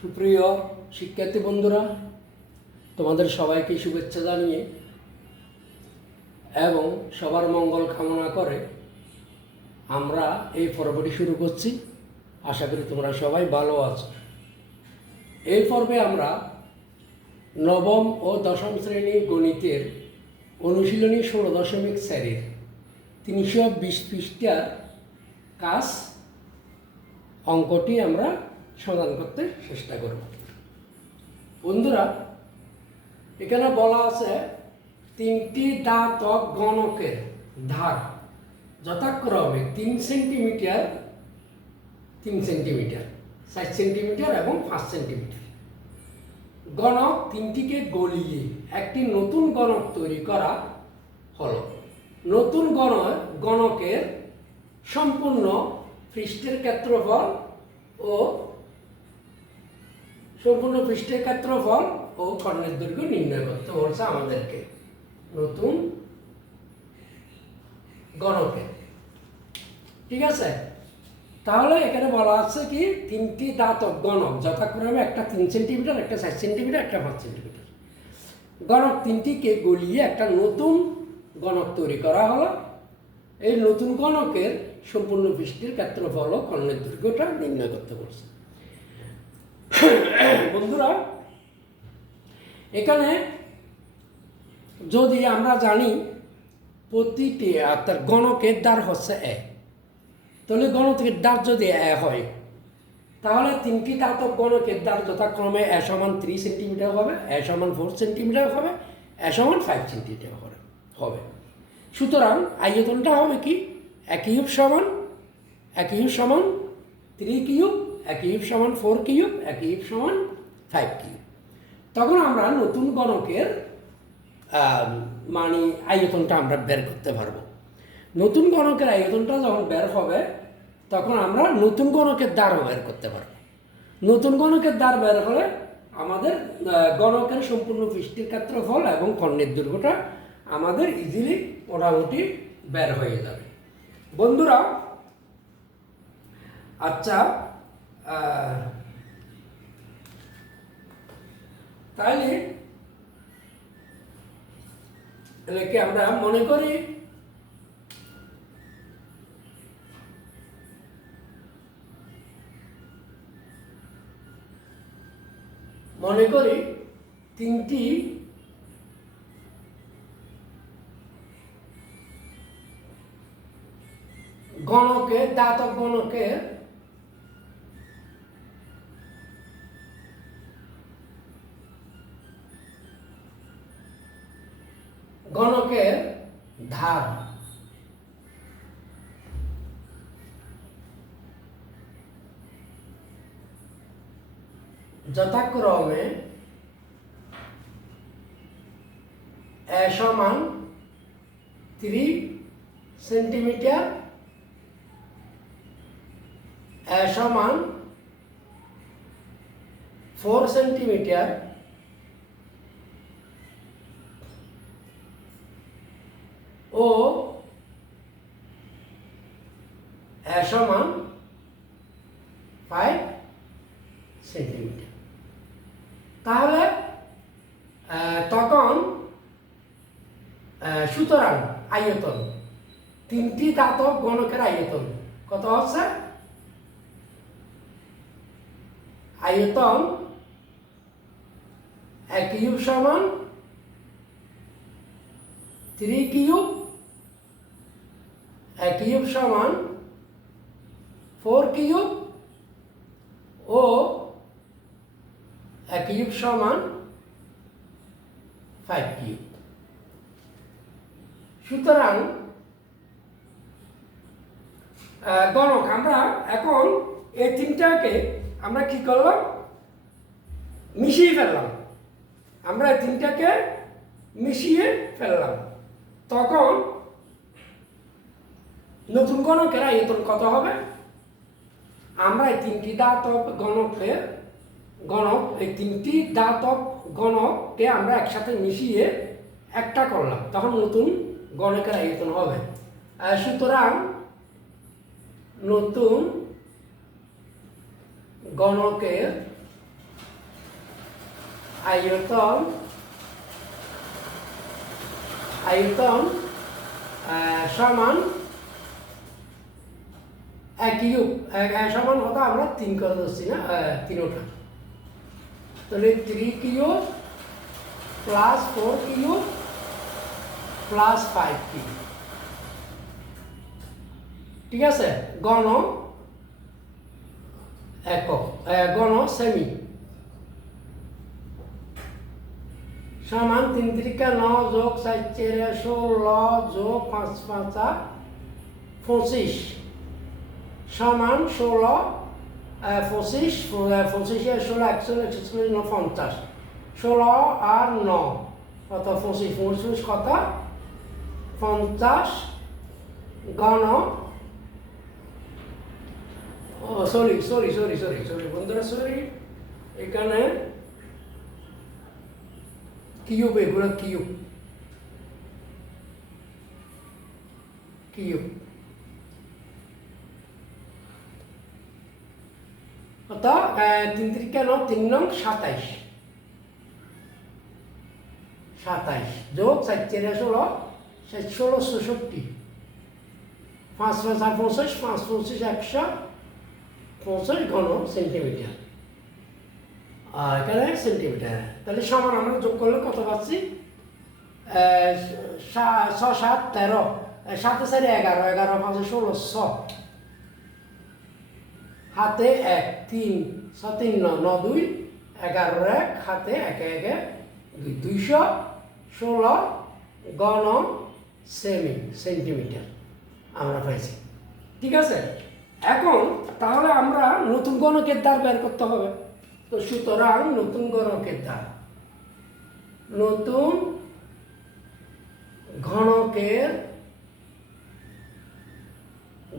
সুপ্রিয় শিক্ষার্থী বন্ধুরা, তোমাদের সবাইকে শুভেচ্ছা জানিয়ে এবং সবার মঙ্গল কামনা করে আমরা এই পর্বটি শুরু করছি। আশা করি তোমরা সবাই ভালো আছো। এই পর্বে আমরা নবম ও দশম শ্রেণীর গণিতের অনুশীলনী 16.4 320 পৃষ্ঠার কাজ অঙ্কটি আমরা সমাধান করতে চেষ্টা করব। বন্ধুরা, এখানে বলা আছে তিনটি দাঁতক গণকের ধার যথাক্রমে 3 সেন্টিমিটার, 3 সেন্টিমিটার, 4 সেন্টিমিটার এবং 5 সেন্টিমিটার। গণক তিনটিকে গলিয়ে একটি নতুন গণক তৈরি করা হলো। নতুন গণকের সম্পূর্ণ পৃষ্ঠের ক্ষেত্রফল ও কর্ণের দৈর্ঘ্য নির্ণয় করতে বলছে আমাদেরকে নতুন গণকে। ঠিক আছে, তাহলে এখানে বলা আছে কি তিনটি দাঁতক গণক যথাক্রমে একটা 3 সেন্টিমিটার, একটা 4 সেন্টিমিটার, একটা 5 সেন্টিমিটার। গণক তিনটিকে গলিয়ে একটা নতুন গণক তৈরি করা হলো। এই নতুন গণকের সম্পূর্ণ পৃষ্ঠের ক্ষেত্রফল ও কর্ণের দৈর্ঘ্যটা নির্ণয় করতে বলছে। বন্ধুরা, এখানে যদি আমরা জানি প্রতিটি অর্থাৎ গণকের দ্বার হচ্ছে এ, তাহলে গণকের দ্বার যদি এ হয় তাহলে তিনটি দাঁতক গণকের দ্বার যথাক্রমে এ সমান 3 সেন্টিমিটার হবে, এ সমান 4 সেন্টিমিটার হবে, এ সমান 5 সেন্টিমিটার হবে। সুতরাং আয়তনটা হবে কি এ কিউব সমান 3 কিউব, এ কিউব সমান 4 কিউব, এ কিউব সমান 5 কিউব। তখন আমরা নতুন গণকের মানে আয়তনটা আমরা বের করতে পারবো। নতুন গণকের আয়তনটা যখন বের হবে তখন আমরা নতুন গণকের দ্বারও বের করতে পারবো। নতুন গণকের দ্বার বের হলে আমাদের গণকের সম্পূর্ণ পৃষ্ঠের ক্ষেত্রফল এবং কর্ণের দৈর্ঘ্যটা আমাদের ইজিলি মোটামুটি বের হয়ে যাবে। বন্ধুরা, আচ্ছা, তাহলে কি আমরা মনে করি তিনটি গণকের দাঁতক গণকের ধার যথাক্রমে এ সমান 3 সেন্টিমিটার, এ সমান 4 সেন্টিমিটার ও এ সমান 5 সেন্টিমিটার। তাহলে তখন সুতরাং আয়তন তিনটি দাঁতক গণকের আয়তন কত হচ্ছে? আয়তন এ কিউব সমান 3 কিউব, এ কিউব সমান 4 কিউব ও এ কিউব সমান 5 কিউব। সুতরাং গণক আমরা এখন এই তিনটাকে আমরা কি করলাম? মিশিয়ে ফেললাম। তখন নতুন গণকের আয়তন কত হবে? আমরা এই তিনটি দাঁতক গণককে আমরা একসাথে মিশিয়ে একটা করলাম, তখন নতুন গণকের আয়তন হবে। সুতরাং নতুন গণকের আয়তন আয়তন সমান কিউব সমান কথা আমরা 3 করে দিচ্ছি না 3টা, তাহলে 3 cube plus 4 cube plus 5 cube. ঠিক আছে, গণ একক গণ সেমি সমান 3 3 9 যোগ 4 4 16 যোগ 5 5 25 সমান 16 25 25 16 140 140 50 16 আর 9 কত 25 25 কত 50 গণ সরি বন্ধুরা, সরি, এখানে কিউব, এগুলো কিউব কত 3 3 9 3 নং 27 যোগ 4 4 16 16 64 5 5 25 5 25 150 ঘন সেন্টিমিটার, আর এখানে সেন্টিমিটার। তাহলে সমান আমরা যোগ করলে কত পাচ্ছি 6 7 13 7 4 11 11 5 16 100 হাতে 1 3 6 3 9 9 2 11 1 হাতে 1 1 2 216 ঘন সেন্টিমিটার আমরা পাইছি। ঠিক আছে, এখন তাহলে আমরা নতুন গণকের দ্বার বের করতে হবে। তো সুতরাং নতুন ঘনকের দ্বার, নতুন ঘনকের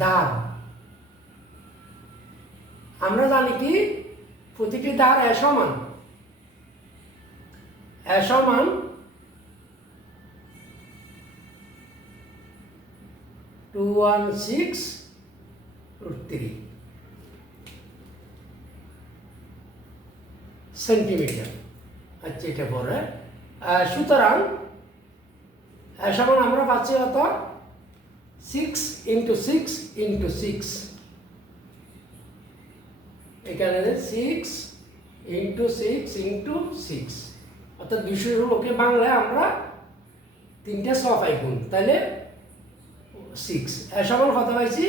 দ্বার আমরা জানি কি প্রতিটি দ্বার এ সমান 216√3 সেন্টিমিটার। আচ্ছা, এটা পরে সুতরাং সমান আমরা পাচ্ছি কত 6 × 6 × 6, এখানে 6 × 6 × 6 অর্থাৎ 216কে বাংলায় আমরা 3টে 6 পাই গুণ, তাহলে 6 সমান কত পাইছি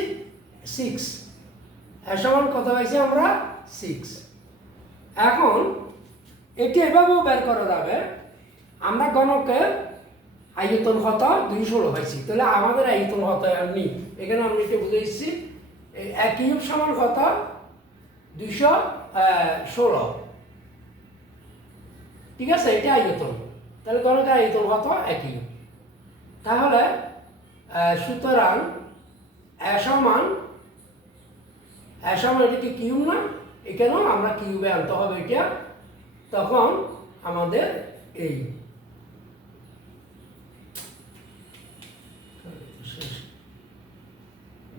6 সমান কত পাইছি আমরা 6। এখন এটি এভাবেও বের করা যাবে, আমরা গণকের আয়তন কত 216 পাইছি, তাহলে আমাদের আয়তন কত এমনি এখানে আমি এটা বুঝেছি 1 কিউব সমান কত 216। ঠিক আছে, এটা আয়তন, তাহলে গণকের আয়তন কত 1 কিউব। তাহলে সুতরাং সমান এটা কি কিউব না, এখানেও আমরা কিউবে আনতে হবে এটা, তখন আমাদের এই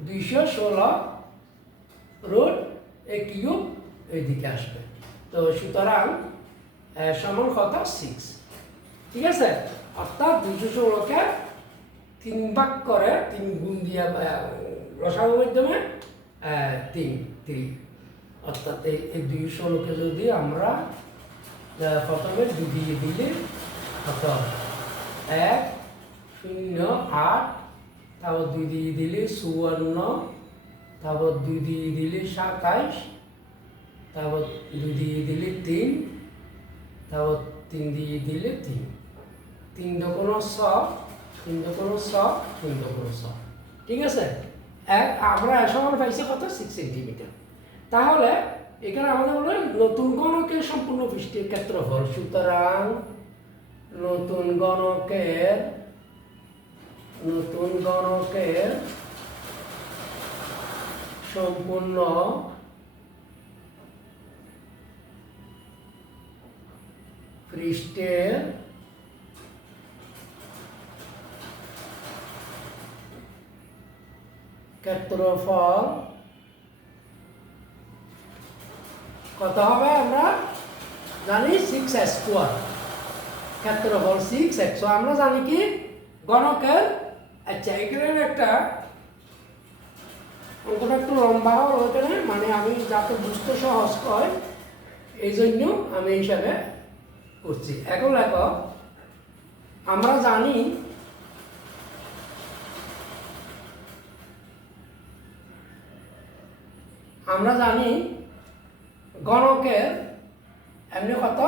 216 কিউব এইদিকে আসবে। তো সুতরাং সমান কত 6। ঠিক আছে, অর্থাৎ 216কে 3 ভাগ করে 3 গুণ দিয়ে রসায়নের মাধ্যমে 3 অর্থাৎ এই 216কে যদি আমরা প্রথমে 2 দিয়ে দিলে কত 1 0 8, তারপর 2 দিয়ে দিলে 54, তারপর 2 দিয়ে দিলে 27, তারপর 2 দিয়ে দিলে 3, তারপর 3 দিয়ে দিলে 3 3 দোকানো 100 3 দোকানো 100 3 দোকানো 100। ঠিক আছে, আমরা সমান পাইছি কত 6 সেন্টিমিটার। তাহলে এখানে আমাদের বলে নতুন গণকের সম্পূর্ণ পৃষ্ঠের ক্ষেত্রফল, সুতরাং নতুন গণকের সম্পূর্ণ পৃষ্ঠের ক্ষেত্রফল কত হবে আমরা জানি 6 স্কোয়ার, ক্ষেত্রফল 6x। আমরা জানি কি গণকের, আচ্ছা এখানে একটা অঙ্কটা একটু লম্বা হল এখানে, মানে আমি যাতে বুঝতে সহজ হয় এই জন্য আমি হিসাবে করছি। এখন দেখো আমরা জানি গণকের এমনি কত,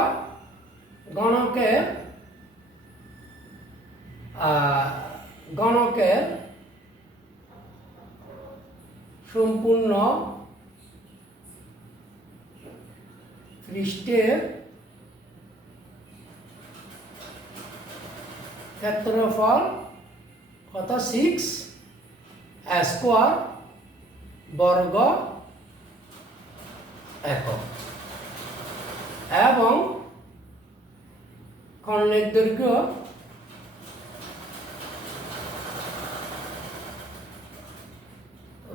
গণকের সম্পূর্ণ পৃষ্ঠের ক্ষেত্রফল কত, 6 স্কোয়ার বর্গ একক, এবং কর্ণের দৈর্ঘ্য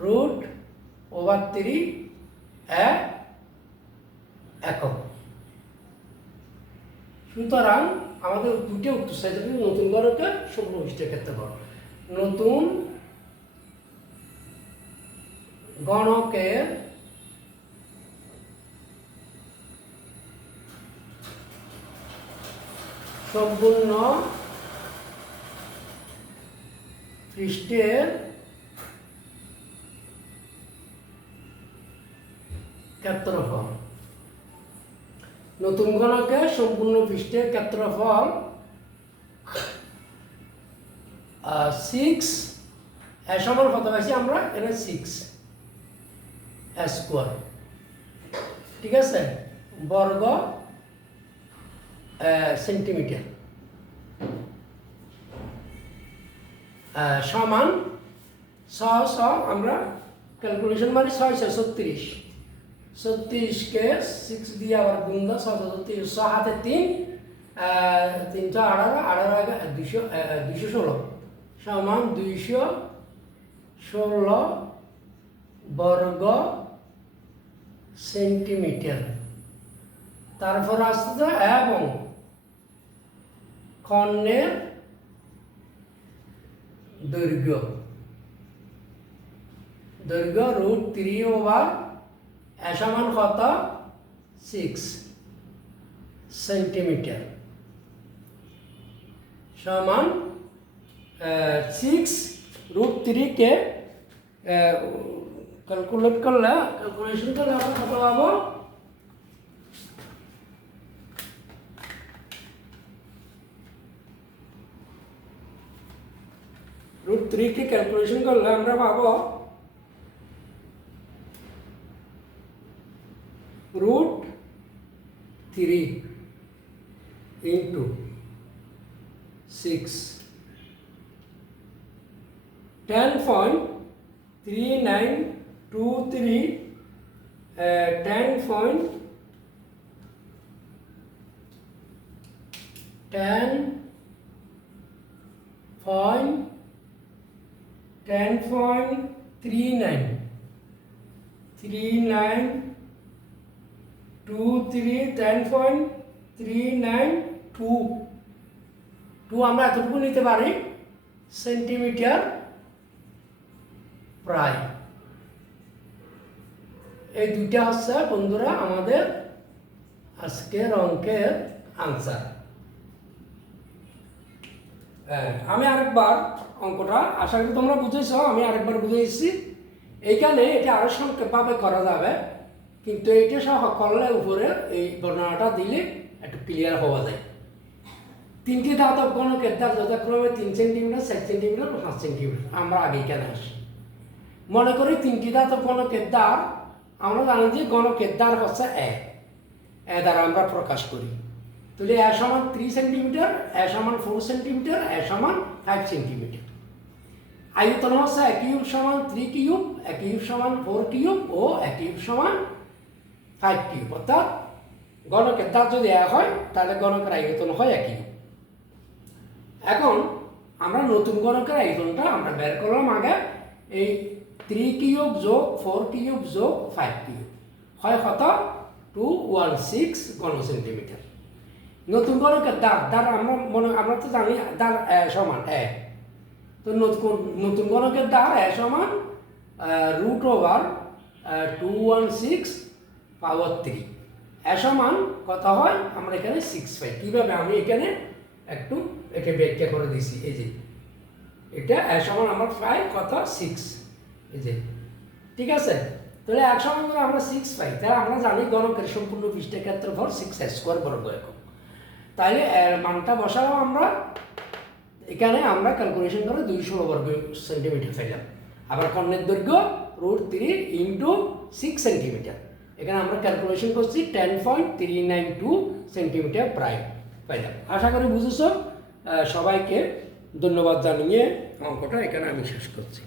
√3 একক। সুতরাং আমাদের দুটো উত্তর চাই, নতুন গণকের সম্পূর্ণ পৃষ্ঠের ক্ষেত্রফল, নতুন গণকের সম্পূর্ণ পৃষ্ঠের ক্ষেত্রফল, নতুন গণকের সম্পূর্ণ পৃষ্ঠের ক্ষেত্রফল 6 সমান কত পাইছি আমরা, এখানে 6 স্কোয়ার, ঠিক আছে, বর্গ সেন্টিমিটার, সমান আমরা ক্যালকুলেশন মানে 636, 36কে 6 দিয়ে আবার গুণ দাও, 636, 6 হাতে 3, 318, 18 216 সমান 216 বর্গ সেন্টিমিটার। তারপর আসছে এবং কর্ণের দৈর্ঘ্য √3 সমান কত, 6 সেন্টিমিটার, সমান 6 √3কে ক্যালকুলেশন করলে আমরা কত পাবো, √3কে ক্যালকুলেশন করলে আমরা পাবো √3 × 6, 10.3923, 10.3923 আমরা এতটুকু নিতে পারি সেন্টিমিটার প্রায়। এই দুইটা হচ্ছে বন্ধুরা আমাদের আজকের অঙ্কের আনসার। আমি আরেকবার অঙ্কটা আশা করি তোমরা বুঝেছ, আমি আরেকবার বুঝেছি। এইখানে এটা আরো সংক্ষেপভাবে করা যাবে, কিন্তু এইটা সহ করলে উপরে এই বর্ণনাটা দিলে একটু ক্লিয়ার হওয়া যায়। 3টি ধাতব গণকের দ্বার যথাক্রমে 3 সেন্টিমিটার, 4 সেন্টিমিটার, 5 সেন্টিমিটার। আমরা আগে এখানে আসি, মনে করি 3টি ধাতব গণকের দ্বার, আমরা জানি যে গণকের দ্বার হচ্ছে এ দ্বারা আমরা প্রকাশ করি। তাহলে এ সমান 3 সেন্টিমিটার, এ সমান 4 সেন্টিমিটার, এ সমান 5 সেন্টিমিটার। আয়তন হচ্ছে এ কিউব সমান 3 কিউব, এ কিউব সমান 4 কিউব ও এ কিউব সমান 5 কিউব। অর্থাৎ গণকের দ্বার যদি এক হয় তাহলে গণকের আয়তন হয় 1 কিউব। এখন আমরা নতুন গণকের আয়তনটা আমরা বের করলাম আগে, এই 3 কিউব যোগ 4 কিউব যোগ 5 কিউব হয় কত, 216 ঘন সেন্টিমিটার। নতুন ঘনকের দ্বার আমরা তো জানি দ্বার সমান তো নতুন ঘনকের দ্বার সমান √216 পাওয়ার 3 সমান কত হয় আমরা এখানে 6 পাই। কীভাবে আমি এখানে একটু একে ব্যাখ্যা করে দিছি। এই যে এটা সমান আমার পাই কত 6, এই যে ঠিক আছে। তাহলে সমান করে আমরা 6 পাই, তাহলে আমরা জানি ঘনকের সম্পূর্ণ পৃষ্ঠের ক্ষেত্রফল 6 বর্গ একক। তাইলে মানটা বসালাম আমরা এখানে, আমরা ক্যালকুলেশন করে 216 বর্গ সেন্টিমিটার পাইলাম। আবার কর্ণের দৈর্ঘ্য √3 × 6 সেন্টিমিটার, এখানে আমরা ক্যালকুলেশন করছি 10.392 সেন্টিমিটার প্রায় পাইলাম। আশা করি বুঝেছ। সবাইকে ধন্যবাদ জানিয়ে অঙ্কটা এখানে আমি শেষ করছি।